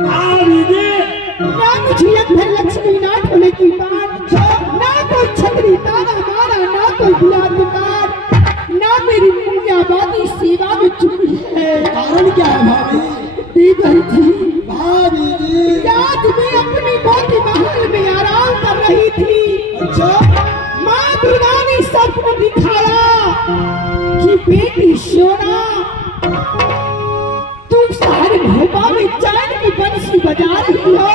ना मुझे अंदर लक्ष्मी नाथ होने की बात, ना कोई छतरी तारा मारा, ना कोई दिया दुकान, ना मेरी पुण्यावादी सेवा में चुकी है। कारण क्या है भाभी? देवर जी, भाभी जी, रात में अपनी मोती महल में आराम कर रही थी। अच्छा, माँ दुर्गा ने स्वप्न दिखाया कि बेटी सोना तुम सारे भोपा में चैन की बंसी बजा रही हो।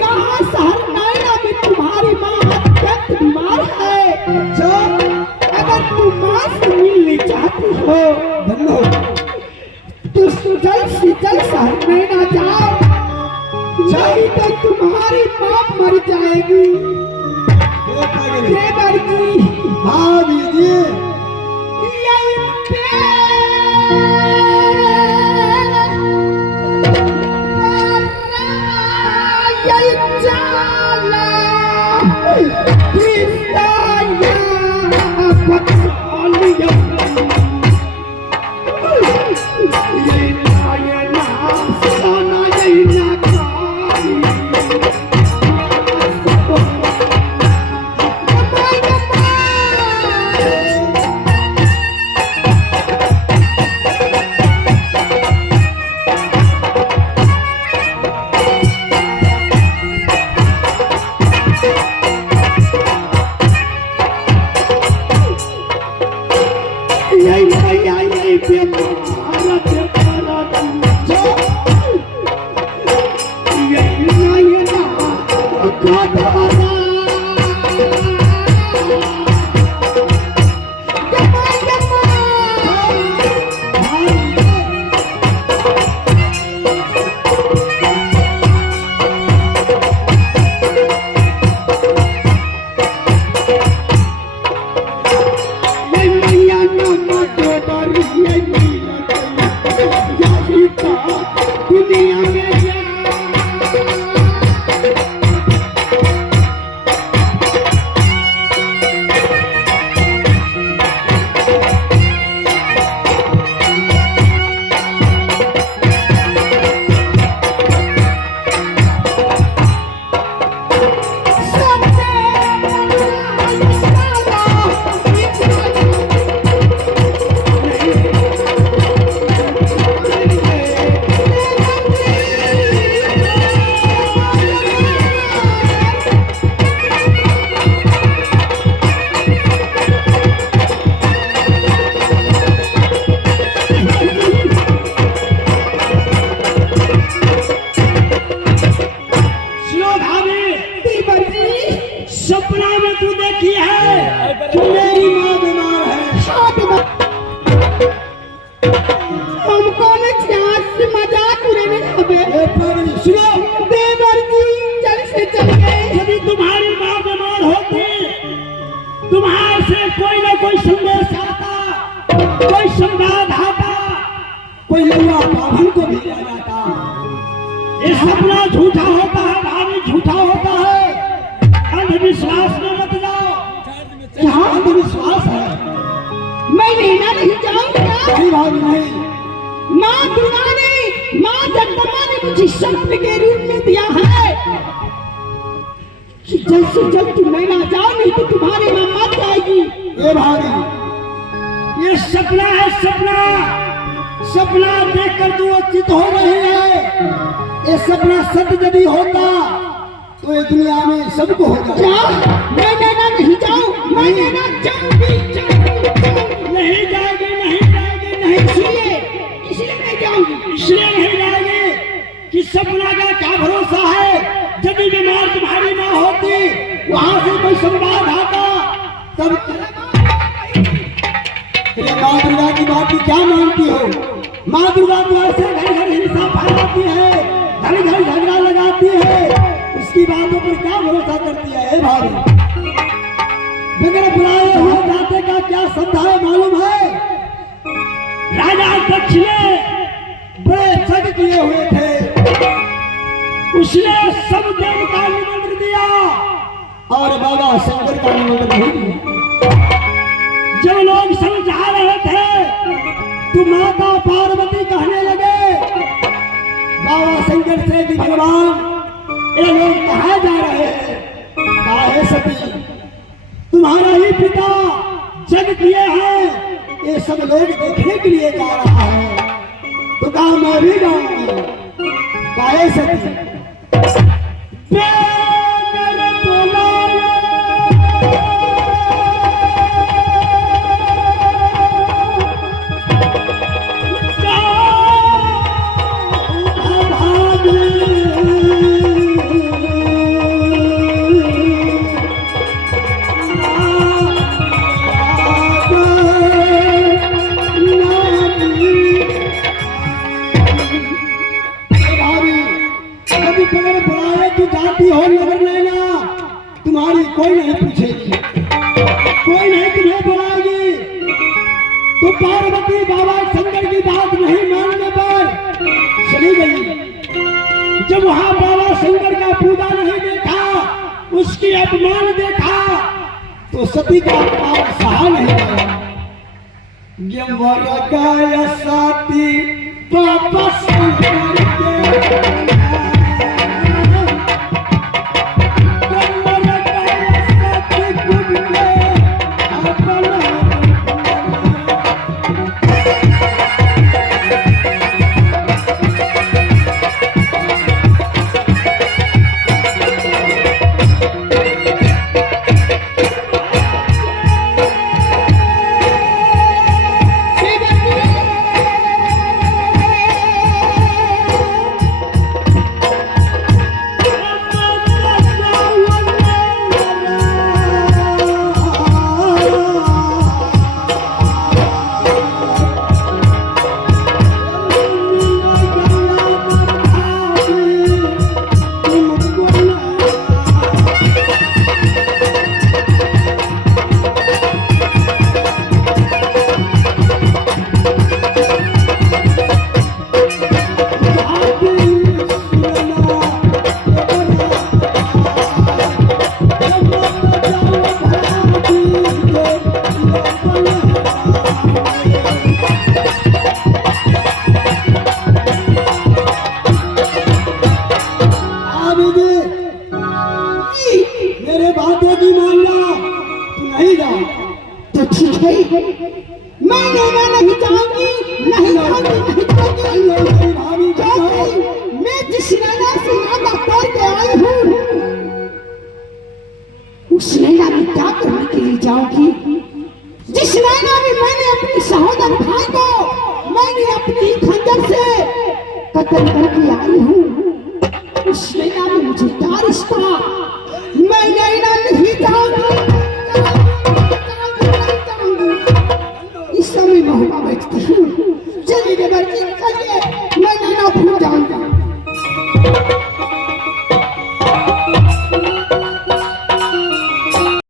यहाँ शहर नायरा में तुम्हारी माँ अत्यंत बीमार है। अगर तुम माँ से मिलने चाहती हो तो जल्द से जल्द शहर में ना जाओ, नहीं तो तुम्हारी माँ मर जाएगी। देवर जी, भाभी जी, सपना में तू देखी है कि मेरी माँ बीमार है। हमको न ध्यान से मजाक उड़ाने हमें। सुनो देवर जी, जल्द से चल गए। यदि तुम्हारी माँ बीमार होती, तुम्हारे से कोई ना कोई संदेश आता, कोई संवाद आता, कोई लौआ बाभन को भी ले जाता। ये सपना झूठा होता है भाभी, झूठा होता है। अंधविश्वास में मत जाओ। यहाँ अंधविश्वास है, मैं लेना नहीं जाऊंगा। नहीं भाभी नहीं। माँ दुर्गा ने, माँ जगदम्बा ने मुझे स्वप्न के रूप में दिया है कि जल्द से जल्द तुम मैं ना जाओ, नहीं तो तुम्हारी माँ मर जाएगी। ये भाभी, ये सपना है, सपना। सपना देखकर तू चित हो रही है। ये सपना सत्य यदि होता तो ये दुनिया में सबको होता। मैं लेना नहीं जाऊँ, मैं लेना जाऊंगी। नहीं जाएगी, नहीं जाएगी, नहीं। इसलिए नहीं जाऊंगी। इसलिए नहीं जाएगी कि सपना का क्या भरोसा है। यदि बीमार तुम्हारी माँ होती, वहां से कोई संवाद आता, तब माँ दुर्गा की बात की क्या मानती हो? माँ दुर्गा तो ऐसे घर घर हिंसा फैलाती है, घर घर झगड़ा लगाती है, उसकी बातों पर क्या भरोसा करती है? हे भाभी, बगैर बुलाए हुए जाते का क्या श्रद्धा है मालूम है? राजा दक्ष ने बड़े यज्ञ किए हुए थे, उसने सब देव का निमंत्रण दिया और बाबा शंकर का निमंत्रण नहीं दिया। जब लोग समझा रहे थे तो माता पार्वती कहने लगे, बाबा बाबा शंकर से कि भगवान ये लोग कहाँ जा रहे हैं? कहा है सती, तुम्हारा ही पिता जग किए हैं, ये सब लोग देखने के लिए जा रहा है, तो कहा मैं भी जाऊंगी। कहा है सती, हो नगर लेना, तुम्हारी कोई नहीं पूछेगी, कोई नहीं तुम्हें बुलाएगी। तो पार्वती बाबा शंकर की बात नहीं मानने पर चली गई। जब वहां बाबा शंकर का पूजा नहीं देखा, उसकी अपमान देखा, तो सती का अपमान सहा नहीं गया। ये मर गया सती बाबा शंकर के मेरे बातों की मानना, तू नहीं जा तो ठीक है, मैं नहीं जाऊंगी, नहीं जाऊंगी, नहीं जाऊंगी, क्योंकि मैं जिस नैना से नाता तोड़ के आई हूँ, उस नैना में क्या करने के लिए जाऊंगी? जिस नैना में मैंने अपनी सहोदर भाई को मैंने अपनी ही खंजर से कत्ल करके आई हूँ,